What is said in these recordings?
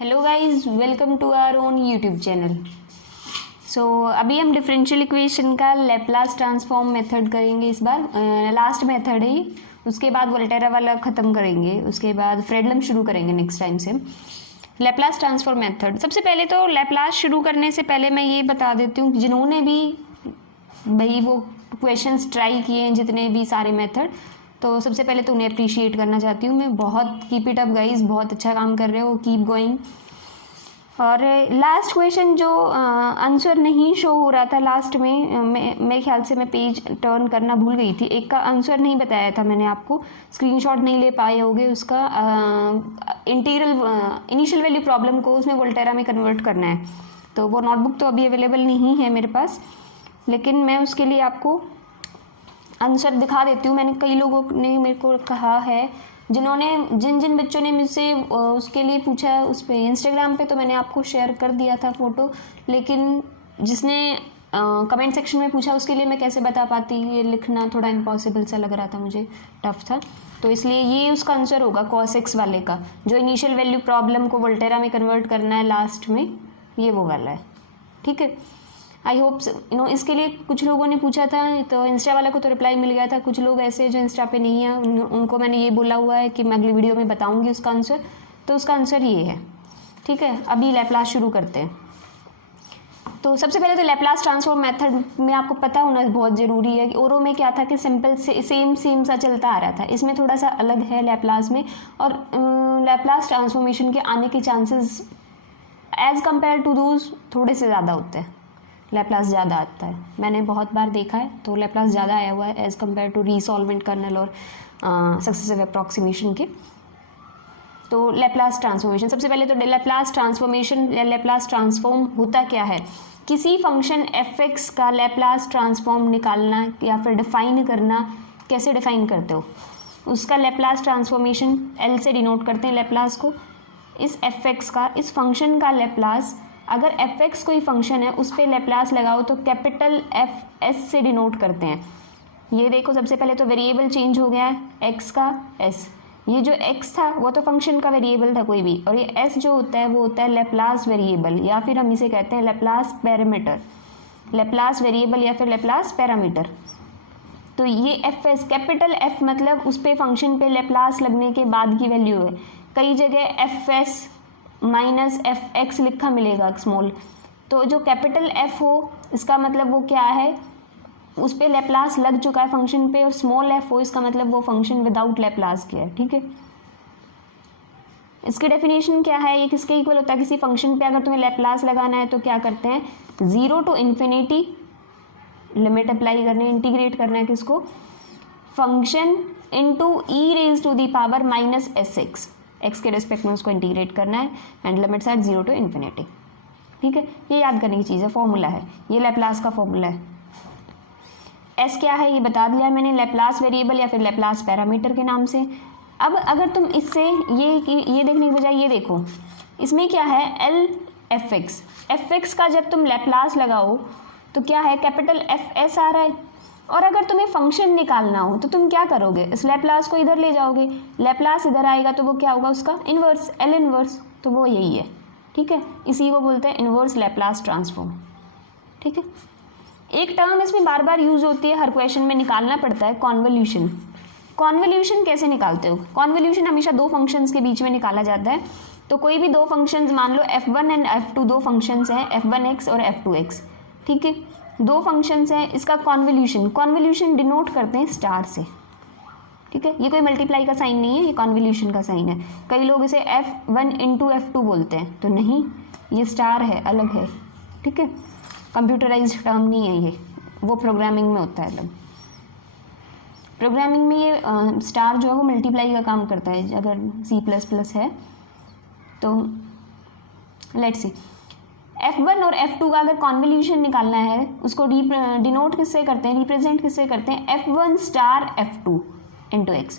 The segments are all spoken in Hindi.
Hello guys, welcome to our own YouTube channel. So अभी हम डिफरेंशियल इक्वेशन का लैप्लास ट्रांसफॉर्म मेथड करेंगे। इस बार लास्ट मेथड है, उसके बाद वोल्टेरा वाला ख़त्म करेंगे, उसके बाद फ्रेडलम शुरू करेंगे नेक्स्ट टाइम से। लैप्लास ट्रांसफॉर्म मेथड, सबसे पहले तो लैप्लास शुरू करने से पहले मैं ये बता देती हूँ, जिन्होंने भी भाई वो क्वेश्चंस ट्राई किए हैं, जितने भी सारे मेथड, तो सबसे पहले तो उन्हें अप्रिशिएट करना चाहती हूँ मैं। बहुत कीप इट अप गाइस, बहुत अच्छा काम कर रहे हो, कीप गोइंग। और लास्ट क्वेश्चन जो आंसर नहीं शो हो रहा था लास्ट में, मेरे ख्याल से मैं पेज टर्न करना भूल गई थी, एक का आंसर नहीं बताया था मैंने आपको, स्क्रीनशॉट नहीं ले पाए होगे उसका। इनिशियल वैल्यू प्रॉब्लम को उसमें वोल्टेरा में कन्वर्ट करना है, तो वो नोटबुक तो अभी अवेलेबल नहीं है मेरे पास, लेकिन मैं उसके लिए आपको आंसर दिखा देती हूँ। मैंने कई लोगों ने मेरे को कहा है, जिन बच्चों ने मुझसे उसके लिए पूछा है उस पर इंस्टाग्राम पे, तो मैंने आपको शेयर कर दिया था फ़ोटो, लेकिन जिसने कमेंट सेक्शन में पूछा उसके लिए मैं कैसे बता पाती, ये लिखना थोड़ा इम्पॉसिबल सा लग रहा था मुझे, टफ था, तो इसलिए ये उसका आंसर होगा cos x वाले का, जो इनिशियल वैल्यू प्रॉब्लम को वोल्टेरा में कन्वर्ट करना है लास्ट में, ये वो वाला है। ठीक है, आई होप इसके लिए कुछ लोगों ने पूछा था, तो इंस्टा वाला को तो रिप्लाई मिल गया था। कुछ लोग ऐसे जो इंस्टा पे नहीं है, उनको मैंने ये बोला हुआ है कि मैं अगली वीडियो में बताऊंगी उसका आंसर, तो उसका आंसर ये है। ठीक है, अभी लैप्लास शुरू करते हैं। तो सबसे पहले तो लैप्लास ट्रांसफॉर्म मेथड में आपको पता होना बहुत ज़रूरी है कि ओरो में क्या था कि सिंपल से सेम सा चलता आ रहा था, इसमें थोड़ा सा अलग है लैप्लास में, और लैप्लास ट्रांसफॉर्मेशन के आने के चांसेस एज़ कम्पेयर टू दूस थोड़े से ज़्यादा होते हैं, लैप्लास ज़्यादा आता है, मैंने बहुत बार देखा है, तो लैप्लास ज़्यादा आया हुआ है एज़ कम्पेयर टू रीसॉल्वेंट कर्नल और सक्सेसिव अप्रॉक्सीमेशन के। तो लैप्लास ट्रांसफॉर्मेशन, सबसे पहले तो लैप्लास ट्रांसफॉर्मेशन या लैप्लास ट्रांसफॉर्म होता क्या है, किसी फंक्शन f(x) का लैप्लास ट्रांसफॉर्म निकालना या फिर डिफाइन करना। कैसे डिफाइन करते हो, उसका लैप्लास ट्रांसफॉर्मेशन L से डिनोट करते हैं लैप्लास को। इस f(x) का, इस फंक्शन का लैप्लास, अगर f(x) कोई फंक्शन है उस पर लैप्लास लगाओ तो कैपिटल F(s) से डिनोट करते हैं। ये देखो, सबसे पहले तो वेरिएबल चेंज हो गया है x का s, ये जो x था वो तो फंक्शन का वेरिएबल था कोई भी, और ये s जो होता है वो होता है लैप्लास वेरिएबल, या फिर हम इसे कहते हैं लैप्लास पैरामीटर, लैप्लास वेरिएबल या फिर लैप्लास पैरामीटर। तो ये F(s), कैपिटल F मतलब उस पर फंक्शन पे लैप्लास लगने के बाद की वैल्यू है। कई जगह F(s) माइनस f(x) लिखा मिलेगा स्मॉल, तो जो कैपिटल F हो इसका मतलब वो क्या है, उस पर लैप्लास लग चुका है फंक्शन पे, और स्मॉल f हो इसका मतलब वो फंक्शन विदाउट लैप्लास किया है। ठीक है, इसकी डेफिनेशन क्या है, ये किसके इक्वल होता है, किसी फंक्शन पे अगर तुम्हें लैप्लास लगाना है तो क्या करते हैं, 0 to इन्फिनिटी लिमिट अप्लाई करनी है, इंटीग्रेट करना है किसको, फंक्शन इंटू e⁻⁻⁻⁻(x), x के रिस्पेक्ट में उसको इंटीग्रेट करना है, and limits are 0 to infinity. ठीक है, ये याद करने की चीज़ है, फॉर्मूला है, ये लैप्लास का फॉर्मूला है। s क्या है ये बता दिया है मैंने, लैप्लास वेरिएबल या फिर लैप्लास पैरामीटर के नाम से। अब अगर तुम इससे ये देखने के बजाय ये देखो, इसमें क्या है, f(x) का जब तुम लैप्लास लगाओ तो क्या है, कैपिटल F(s) आ रहा है, और अगर तुम्हें फंक्शन निकालना हो तो तुम क्या करोगे, इस लैप्लास को इधर ले जाओगे, लैप्लास इधर आएगा तो वो क्या होगा, उसका इन्वर्स, L इन्वर्स, तो वो यही है। ठीक है, इसी को बोलते हैं इन्वर्स लैप्लास ट्रांसफॉर्म। ठीक है, एक टर्म इसमें बार बार यूज होती है, हर क्वेश्चन में निकालना पड़ता है, कॉन्वोल्यूशन। कॉन्वोल्यूशन कैसे निकालते हो, कॉन्वोल्यूशन हमेशा दो फंक्शंस के बीच में निकाला जाता है। तो कोई भी दो फंक्शंस, मान लो f1 एंड f2 दो फंक्शंस हैं, f1x और f2x। ठीक है, दो फंक्शंस हैं, इसका कॉन्वोल्यूशन डिनोट करते हैं स्टार से। ठीक है, ये कोई मल्टीप्लाई का साइन नहीं है, ये कॉन्वोल्यूशन का साइन है। कई लोग इसे f1 इंटू f2 बोलते हैं, तो नहीं, ये स्टार है, अलग है। ठीक है, कंप्यूटराइज्ड टर्म नहीं है ये, वो प्रोग्रामिंग में होता है अलग। प्रोग्रामिंग में ये स्टार जो है वो मल्टीप्लाई का काम करता है, अगर C++ है तो। लेट्स सी, f1 और f2 का अगर कॉन्वोल्यूशन निकालना है, उसको डिनोट किससे करते हैं, रिप्रेजेंट किससे करते हैं, f1 star f2 into x,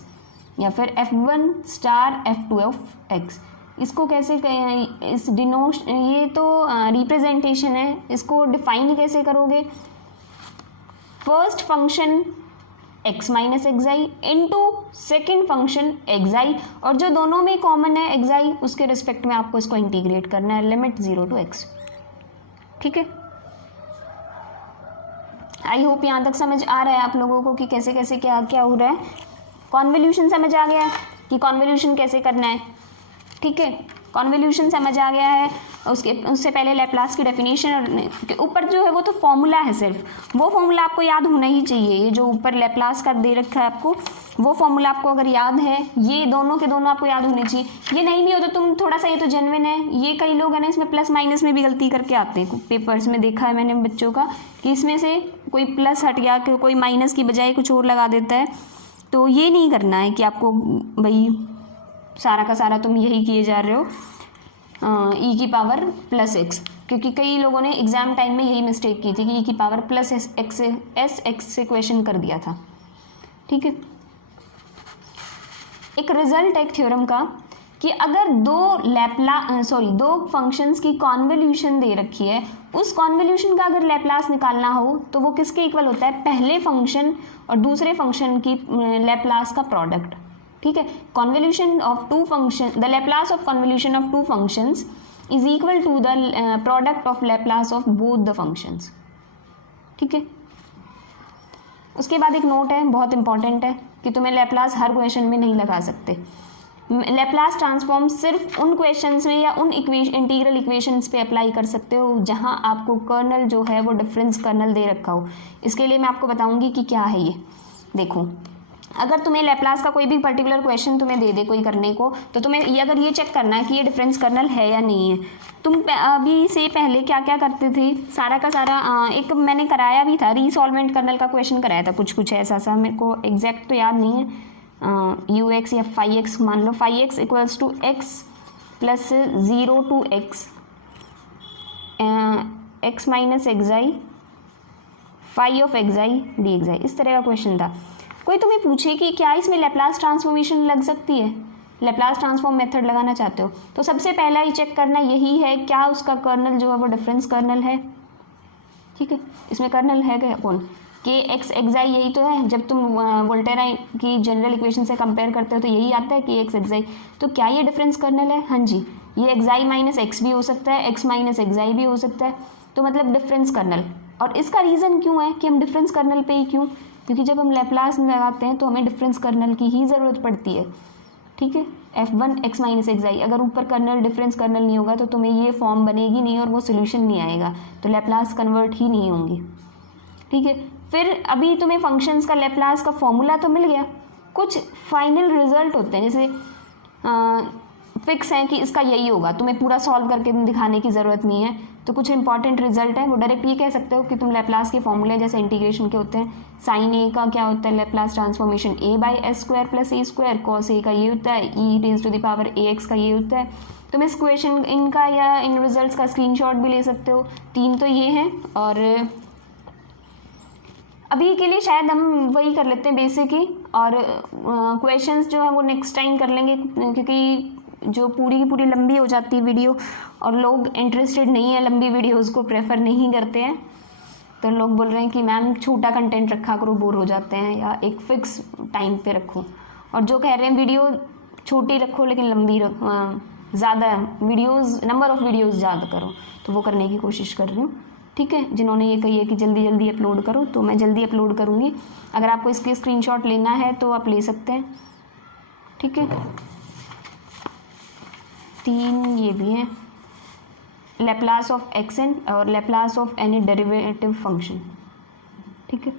या फिर f1 star f2 of x। इसको कैसे कहें, इस ये तो रिप्रेजेंटेशन है, इसको डिफाइन कैसे करोगे, first function x minus एक्साई into second function एक्साई, और जो दोनों में कॉमन है एक्साई उसके रिस्पेक्ट में आपको इसको इंटीग्रेट करना है, लिमिट 0 to x। ठीक है, आई होप यहाँ तक समझ आ रहा है आप लोगों को कि कैसे कैसे क्या क्या हो रहा है। कॉन्वोल्यूशन समझ आ गया कि कॉन्वोल्यूशन कैसे करना है। ठीक है, कॉन्वोल्यूशन समझ आ गया है। उससे पहले लैप्लास की डेफिनेशन के ऊपर जो है वो तो फॉर्मूला है, सिर्फ वो फॉर्मूला आपको याद होना ही चाहिए। ये जो ऊपर लैप्लास का दे रखा है आपको, वो फॉर्मूला आपको अगर याद है, ये दोनों के दोनों आपको याद होने चाहिए। ये नहीं भी हो तो तुम थोड़ा सा, ये तो जेन्युइन है, ये कई लोग है ना इसमें प्लस माइनस में भी गलती करके आते हैं। पेपर्स में देखा है मैंने बच्चों का कि इसमें से कोई प्लस हट गया, कोई माइनस की बजाय कुछ और लगा देता है। तो ये नहीं करना है कि आपको भाई सारा का सारा तुम यही किए जा रहे हो ई की पावर प्लस एक्स, क्योंकि कई लोगों ने एग्जाम टाइम में यही मिस्टेक की थी कि ई की पावर प्लस एक्स से क्वेश्चन कर दिया था। ठीक है, एक रिजल्ट है एक थ्योरम का कि अगर दो फंक्शंस की कॉन्वोल्यूशन दे रखी है, उस कॉन्वोल्यूशन का अगर लैप्लास निकालना हो तो वो किसके इक्वल होता है, पहले फंक्शन और दूसरे फंक्शन की लैप्लास का प्रोडक्ट। ठीक है, convolution of two function, the Laplace of convolution of two functions is equal to the product of Laplace of both the functions. ठीक है, उसके बाद एक नोट है, बहुत इंपॉर्टेंट है कि तुम्हें लैप्लास हर क्वेश्चन में नहीं लगा सकते। लैप्लास ट्रांसफॉर्म सिर्फ उन क्वेश्चंस में या उन इंटीग्रल इक्वेशंस पे अप्लाई कर सकते हो जहां आपको कर्नल जो है वो डिफरेंस कर्नल दे रखा हो। इसके लिए मैं आपको बताऊंगी कि क्या है ये। देखो, अगर तुम्हें लैप्लास का कोई भी पर्टिकुलर क्वेश्चन तुम्हें दे दे कोई करने को, तो तुम्हें ये अगर ये चेक करना है कि ये डिफरेंस कर्नल है या नहीं है। तुम अभी से पहले क्या क्या करते थे, सारा का सारा एक मैंने कराया भी था, रीसॉल्वेंट कर्नल का क्वेश्चन कराया था, कुछ ऐसा सा, मेरे को एग्जैक्ट तो याद नहीं है। यू एक्स या फाइव एक्स मान लो, five x equals to x plus 0 to x, x minus xi five of xi d xi, इस तरह का क्वेश्चन था। कोई तुम्हें पूछे कि क्या इसमें लैप्लास ट्रांसफॉर्मेशन लग सकती है, लैप्लास ट्रांसफॉर्म मेथड लगाना चाहते हो, तो सबसे पहला ही चेक करना यही है क्या उसका कर्नल जो है वो डिफरेंस कर्नल है। ठीक है, इसमें कर्नल है क्या, कौन, के एक्स एक्साई, यही तो है। जब तुम वोल्टेरा की जनरल इक्वेशन से कंपेयर करते हो तो यही आता है कि एक्स एक्साई, तो क्या ये डिफरेंस कर्नल है? हाँ जी, ये एक्साई माइनस एक्स भी हो सकता है, एक्स माइनस एक्साई भी हो सकता है, तो मतलब डिफरेंस कर्नल। और इसका रीज़न क्यों है कि हम डिफरेंस कर्नल पे ही क्यों, क्योंकि जब हम लैप्लास लगाते हैं तो हमें डिफरेंस कर्नल की ही ज़रूरत पड़ती है। ठीक है, f1 x माइनस एक्साई, अगर ऊपर कर्नल डिफरेंस कर्नल नहीं होगा तो तुम्हें ये फॉर्म बनेगी नहीं और वो सोल्यूशन नहीं आएगा, तो लैप्लास कन्वर्ट ही नहीं होंगी। ठीक है, फिर अभी तुम्हें फंक्शंस का लैप्लास का फॉर्मूला तो मिल गया, कुछ फाइनल रिजल्ट होते हैं जैसे फिक्स है कि इसका यही होगा, तुम्हें पूरा सॉल्व करके दिखाने की ज़रूरत नहीं है। तो कुछ इंपॉर्टेंट रिजल्ट है वो डायरेक्ट ये कह सकते हो कि तुम लैप्लास के फॉर्मूले जैसे इंटीग्रेशन के होते हैं, साइन ए का क्या होता है Laplace transformation a by s square plus a square, cos a का ये होता है, e raise to the power a x का ये होता है। तुम इस क्वेश्चन इनका या इन रिजल्ट्स का स्क्रीनशॉट भी ले सकते हो। 3 तो ये हैं, और अभी के लिए शायद हम वही कर लेते हैं बेसिक ही, और क्वेश्चंस जो है वो नेक्स्ट टाइम कर लेंगे, क्योंकि जो पूरी की पूरी लंबी हो जाती है वीडियो और लोग इंटरेस्टेड नहीं है, लंबी वीडियोज़ को प्रेफर नहीं करते हैं। तो लोग बोल रहे हैं कि मैम छोटा कंटेंट रखा करो, बोर हो जाते हैं, या एक फिक्स टाइम पे रखो। और जो कह रहे हैं वीडियो छोटी रखो लेकिन लंबी ज़्यादा वीडियोज़, नंबर ऑफ़ वीडियोज़ ज़्यादा करो, तो वो करने की कोशिश कर रही हूँ। ठीक है, जिन्होंने ये कही है कि जल्दी जल्दी अपलोड करो, तो मैं जल्दी अपलोड करूँगी। अगर आपको इसके स्क्रीनशॉट लेना है तो आप ले सकते हैं। ठीक है, 3 ये भी हैं, लैप्लास ऑफ एक्स एन और Laplace of any derivative function. ठीक है,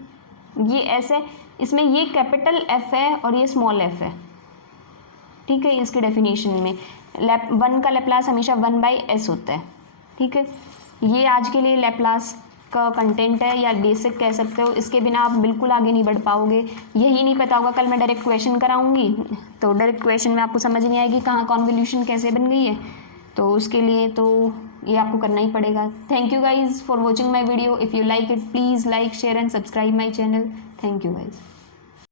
ये ऐसे, इसमें ये कैपिटल एफ है और ये स्मॉल एफ है। ठीक है, इसके डेफिनेशन में 1 का लैप्लास हमेशा 1/s होता है। ठीक है, ये आज के लिए लैप्लास का कंटेंट है, या बेसिक कह सकते हो। इसके बिना आप बिल्कुल आगे नहीं बढ़ पाओगे। यही नहीं पता होगा, कल मैं डायरेक्ट क्वेश्चन कराऊंगी तो डायरेक्ट क्वेश्चन में आपको समझ नहीं आएगी कहाँ कॉन्वोल्यूशन कैसे बन गई है, तो उसके लिए तो ये आपको करना ही पड़ेगा। Thank you guys for watching my video. If you like it please like share and subscribe my channel. Thank you guys.